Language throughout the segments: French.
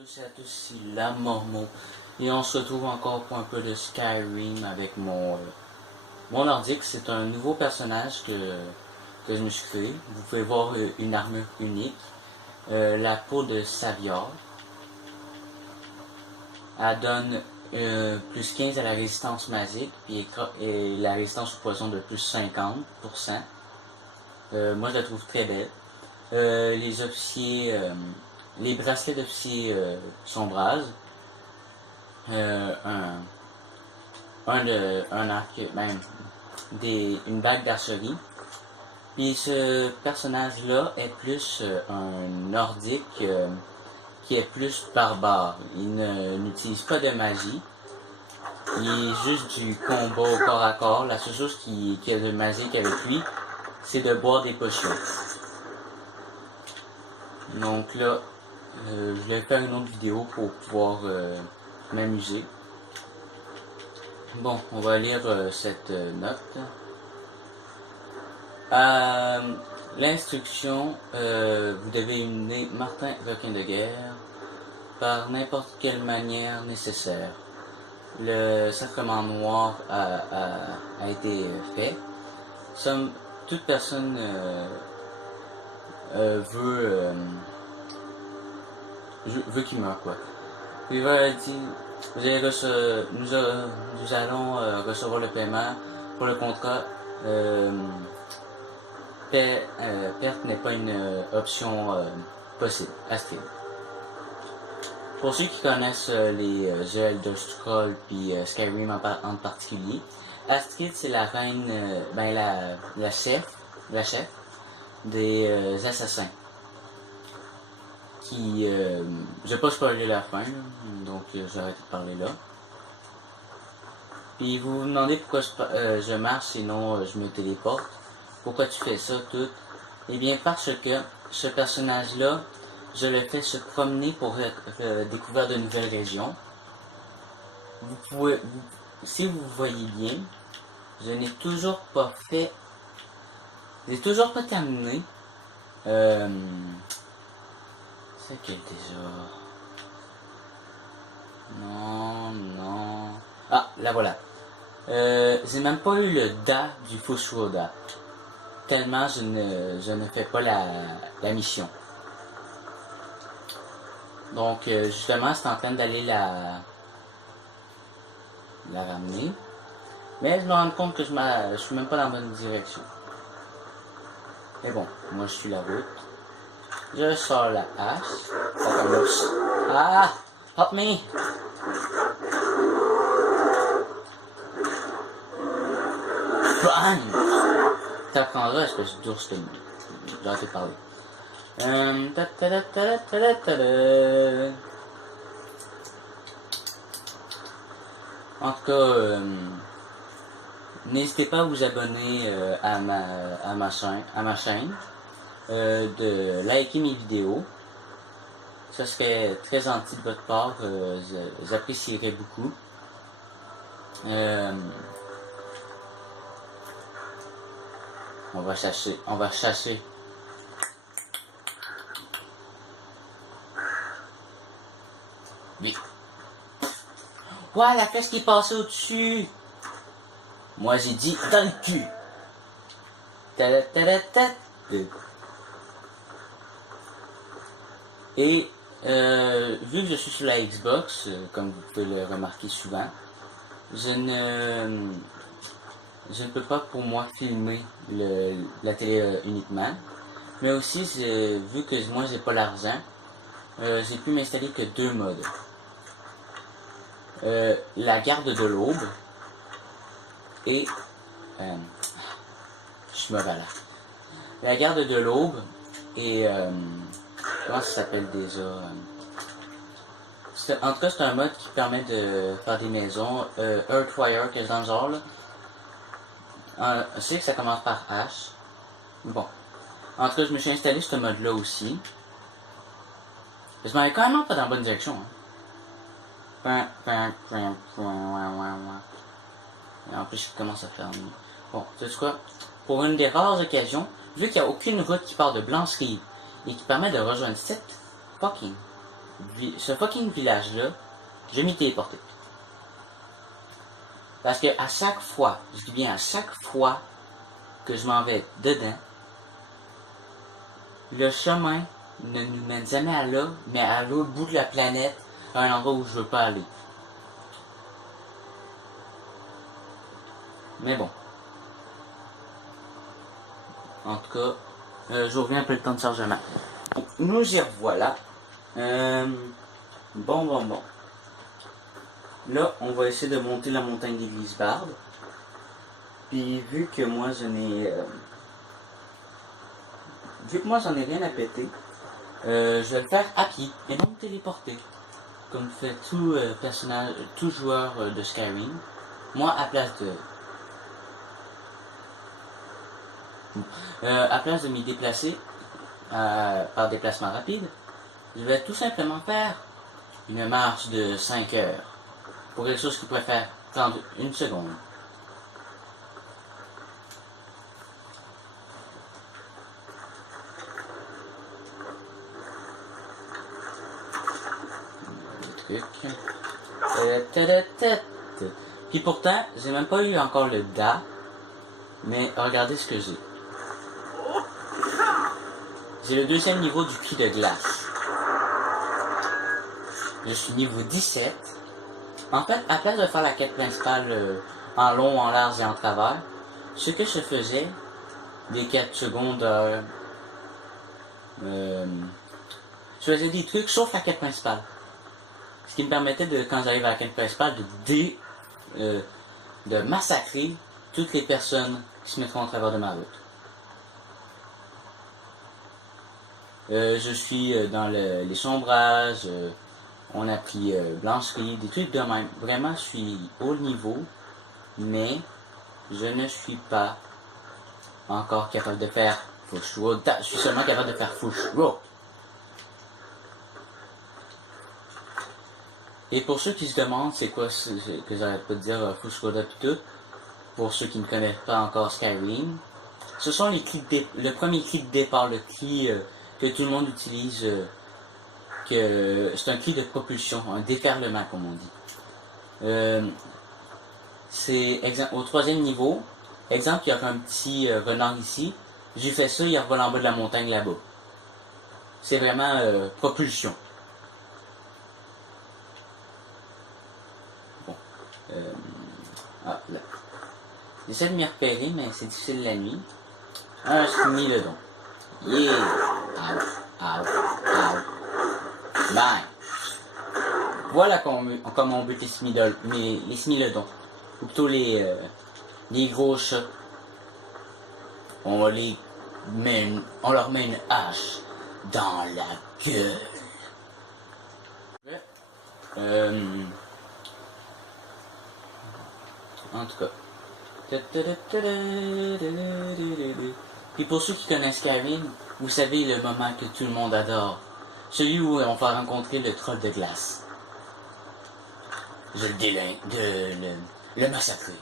Tous et à tous, ici la Mormo et on se retrouve encore pour un peu de Skyrim avec mon Nordique. C'est un nouveau personnage que je me suis créé. Vous pouvez voir une armure unique, la peau de Savior. Elle donne plus 15 à la résistance magique et la résistance au poison de plus 50%. Moi je la trouve très belle. Les officiers, les bracelets d'officiers sombrage, un arc, même une bague d'archerie. Puis ce personnage-là est plus un nordique qui est plus barbare. Il n'utilise pas de magie. Il est juste du combat au corps à corps. La seule chose qui est de magique avec lui, c'est de boire des potions. Donc là, je vais faire une autre vidéo pour pouvoir m'amuser. Bon, on va lire cette note. L'instruction, vous devez éliminer Martin Requin de Guerre par n'importe quelle manière nécessaire. Le sacrement noir a été fait. Toute personne veut qu'il meure, quoi. Il va dire, nous allons recevoir le paiement pour le contrat. Perte n'est pas une option possible. Astrid. Pour ceux qui connaissent les The Elder Scrolls puis Skyrim en particulier, Astrid c'est la reine, la chef des assassins. Qui, je vais pas spoiler la fin, donc j'arrête de parler là. Puis vous vous demandez pourquoi je marche sinon je me téléporte. Pourquoi tu fais ça tout? Eh bien parce que ce personnage-là, je le fais se promener pour découvrir de nouvelles régions. Si vous voyez bien, je n'ai toujours pas fait, j'ai toujours pas terminé. C'est quel déjà? Non. Ah, là voilà. J'ai même pas eu le Da du Fushroda. Tellement je ne fais pas la mission. Donc justement c'est en train d'aller la ramener. Mais je me rends compte que je suis même pas dans la bonne direction. Mais bon, moi je suis la route. Je sors la hache. Ça commence. Ah! Help me! Bang! Ça prendra espèce d'ours que j'ai arrêté de parler. En tout cas, n'hésitez pas à vous abonner à ma chaîne, de liker mes vidéos. Ça serait très gentil de votre part, j'apprécierais beaucoup. On va chasser. Oui. Ouais, la flèche qui est passée au-dessus. Moi j'ai dit dans le cul. Et vu que je suis sur la Xbox, comme vous pouvez le remarquer souvent, je ne peux pas pour moi filmer la télé uniquement. Mais aussi, vu que moi j'ai pas l'argent, j'ai pu m'installer que 2 modes. La garde de l'aube et je me relâche. La garde de l'aube et comment ça s'appelle déjà? En tout cas, c'est un mode qui permet de faire des maisons. Earthwire, quelque chose dans le genre là. Je sais que ça commence par H. Bon. En tout cas, je me suis installé ce mode là aussi. Je m'en vais quand même pas dans la bonne direction. Hein. Et en plus, il commence à faire nuit. Bon, tu sais quoi? Pour une des rares occasions, vu qu'il n'y a aucune route qui part de Blancherie et qui permet de rejoindre cette fucking ce fucking village-là, je vais m'y téléporter. Parce que à chaque fois, je dis bien à chaque fois que je m'en vais dedans, le chemin ne nous mène jamais à là, mais à l'autre bout de la planète, à un endroit où je veux pas aller. Mais bon. En tout cas, je reviens après le temps de chargement. Nous y revoilà. Bon. Là, on va essayer de monter la montagne d'église Barbe. Puis vu que moi j'en ai rien à péter, je vais le faire à pied et non me téléporter. Comme fait tout personnage, tout joueur de Skyrim. Moi, à place de m'y déplacer par déplacement rapide, je vais tout simplement faire une marche de 5 heures pour quelque chose qui pourrait faire prendre une seconde. Puis pourtant, j'ai même pas eu encore le Da, mais regardez ce que j'ai. J'ai le deuxième niveau du cri de glace. Je suis niveau 17. En fait, à place de faire la quête principale en long, en large et en travers, ce que je faisais, des quêtes secondaires, je faisais des trucs sauf la quête principale. Ce qui me permettait de, quand j'arrive à la quête principale, de massacrer toutes les personnes qui se mettront au travers de ma route. Je suis dans les sombrages, on a pris blancherie, des trucs de même. Vraiment, je suis haut niveau, mais je ne suis pas encore capable de faire push road. Je suis seulement capable de faire push road. Et pour ceux qui se demandent c'est quoi que j'arrête pas de dire push road et tout, pour ceux qui ne connaissent pas encore Skyrim, ce sont les cris le premier cri de départ, le cri que tout le monde utilise, que c'est un cri de propulsion, un déferlement comme on dit. C'est au troisième niveau, exemple, il y a un petit renard ici, j'ai fait ça, il revole en bas de la montagne là-bas. C'est vraiment propulsion. Bon. Là. J'essaie de m'y repérer, mais c'est difficile la nuit. Ah, je suis mis le don. Yeah! Ow. Bang! Voilà comment on bute les smilodons. Ou plutôt les gros chats. On leur met une hache dans la gueule. En tout cas. Puis pour ceux qui connaissent Skyrim, vous savez le moment que tout le monde adore. Celui où on va rencontrer le troll de glace. Je le massacrer.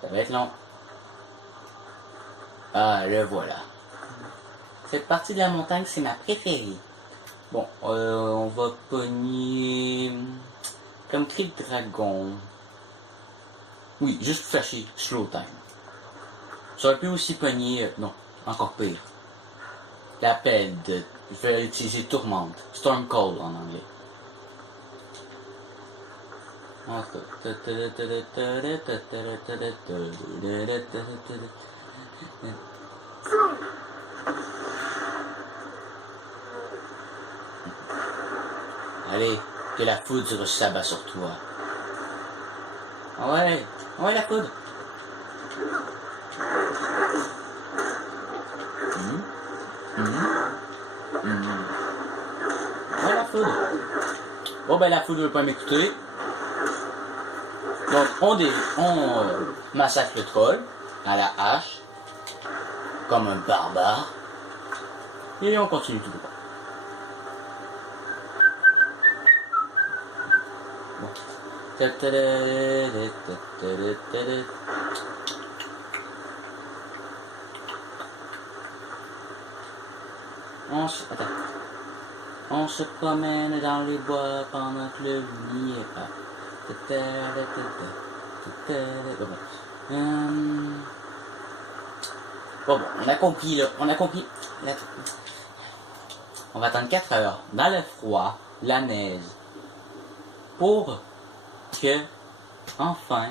Ça va être long. Ah, le voilà. Cette partie de la montagne, c'est ma préférée. Bon, on va pogner comme cri de dragon. Oui, juste flasher, slow time. Ça aurait pu aussi pogner, non, encore pire. L'appel de, je vais utiliser tourmente, storm call en anglais. Allez, que la foudre s'abat sur toi. Ouais, la foudre. Ouais, la foudre. Bon ben la foule ne veut pas m'écouter. Donc on massacre le troll à la hache, comme un barbare. Et on continue tout droit. Bon. On se promène dans les bois pendant que le lit est pas. Bon, on a compris là, on a compris. On va attendre 4 heures dans le froid, la neige, pour que, enfin,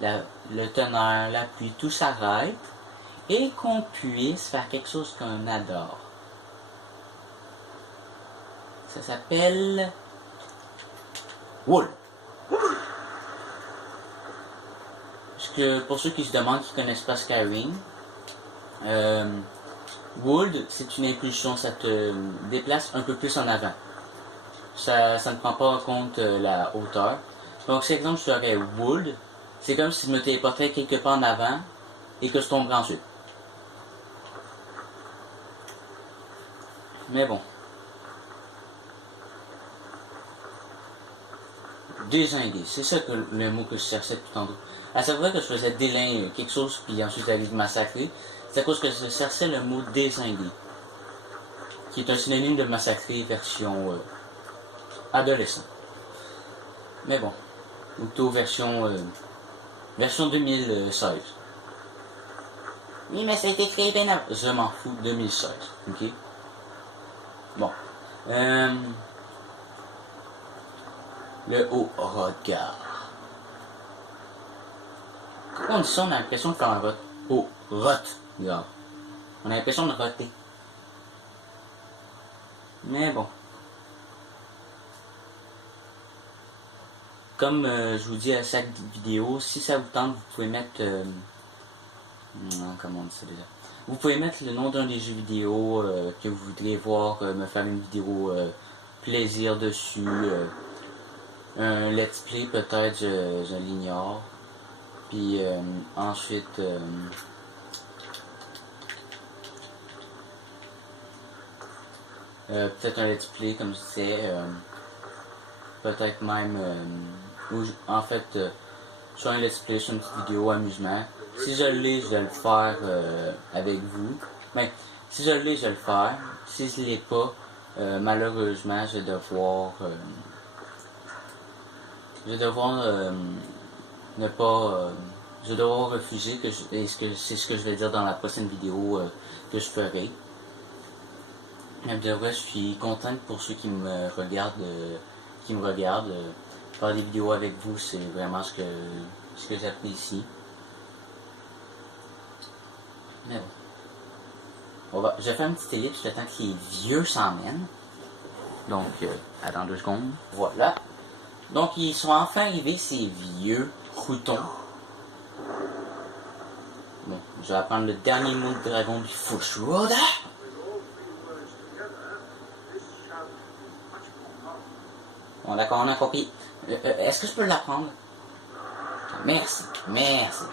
le tonnerre, la pluie, tout s'arrête et qu'on puisse faire quelque chose qu'on adore. Ça s'appelle Wool. Parce que pour ceux qui se demandent, qui connaissent pas Skyrim, Wool, c'est une impulsion, ça te déplace un peu plus en avant. Ça ne prend pas en compte la hauteur. Donc, si exemple je ferais Wool, c'est comme si je me téléportais quelque part en avant et que je tomberais ensuite. Mais bon. Dézinguer, c'est ça que le mot que je cherchais tout en haut. À savoir que je faisais délinguer quelque chose, puis ensuite j'allais massacrer, c'est à cause que je cherchais le mot dézinguer, qui est un synonyme de massacrer version adolescent. Mais bon, ou plutôt version 2016. Oui, mais ça a été créé bien avant. Je m'en fous, 2016, ok? Bon. Le haut regard. Quand on dit ça, on a l'impression de faire un rot. Oh, regard. On a l'impression de roter. Mais bon. Comme je vous dis à chaque vidéo, si ça vous tente, vous pouvez mettre... comment on dit ça déjà? Vous pouvez mettre le nom d'un des jeux vidéo que vous voudriez voir, me faire une vidéo plaisir dessus. Un let's play peut-être, je l'ignore. Puis ensuite... peut-être un let's play comme je disais. Peut-être même... en fait, sur un let's play, sur une petite vidéo amusement. Si je l'ai, je vais le faire avec vous. Mais si je l'ai, je vais le faire. Si je l'ai pas, malheureusement, je vais devoir... ne pas... je vais devoir refuser que c'est ce que je vais dire dans la prochaine vidéo que je ferai. Mais de vrai, je suis content pour ceux qui me regardent, faire des vidéos avec vous, c'est vraiment ce que j'apprécie. Mais bon. Je vais faire une petite ellipse le temps que les vieux s'emmènent. Donc, attends 2 secondes. Voilà. Donc, ils sont enfin arrivés, ces vieux croutons. Bon, je vais apprendre le dernier mot de dragon du Fushroda. Bon, d'accord, on a compris. Est-ce que je peux l'apprendre? Merci, merci.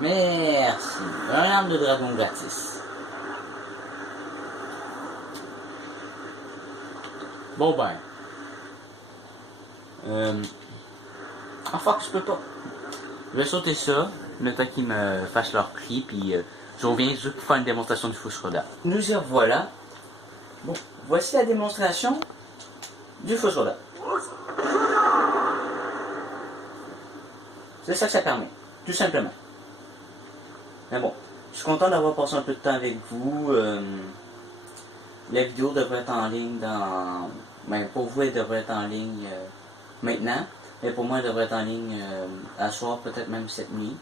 Merci. Un arme de dragon gratis. Bon ben. Ah fuck, je peux pas. Je vais sauter ça, le temps qu'ils me fassent leur prix, puis je reviens juste pour faire une démonstration du Fushroda. Nous y revoilà. Bon, voici la démonstration du Fushroda. C'est ça que ça permet, tout simplement. Mais bon, je suis content d'avoir passé un peu de temps avec vous. La vidéo devrait être en ligne dans... Ben, pour vous, elle devrait être en ligne maintenant. Mais pour moi, elle devrait être en ligne à soir, peut-être même cette nuit.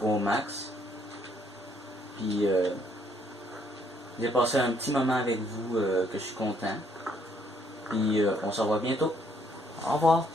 Gros max. Puis, j'ai passé un petit moment avec vous que je suis content. Puis, on se revoit bientôt. Au revoir.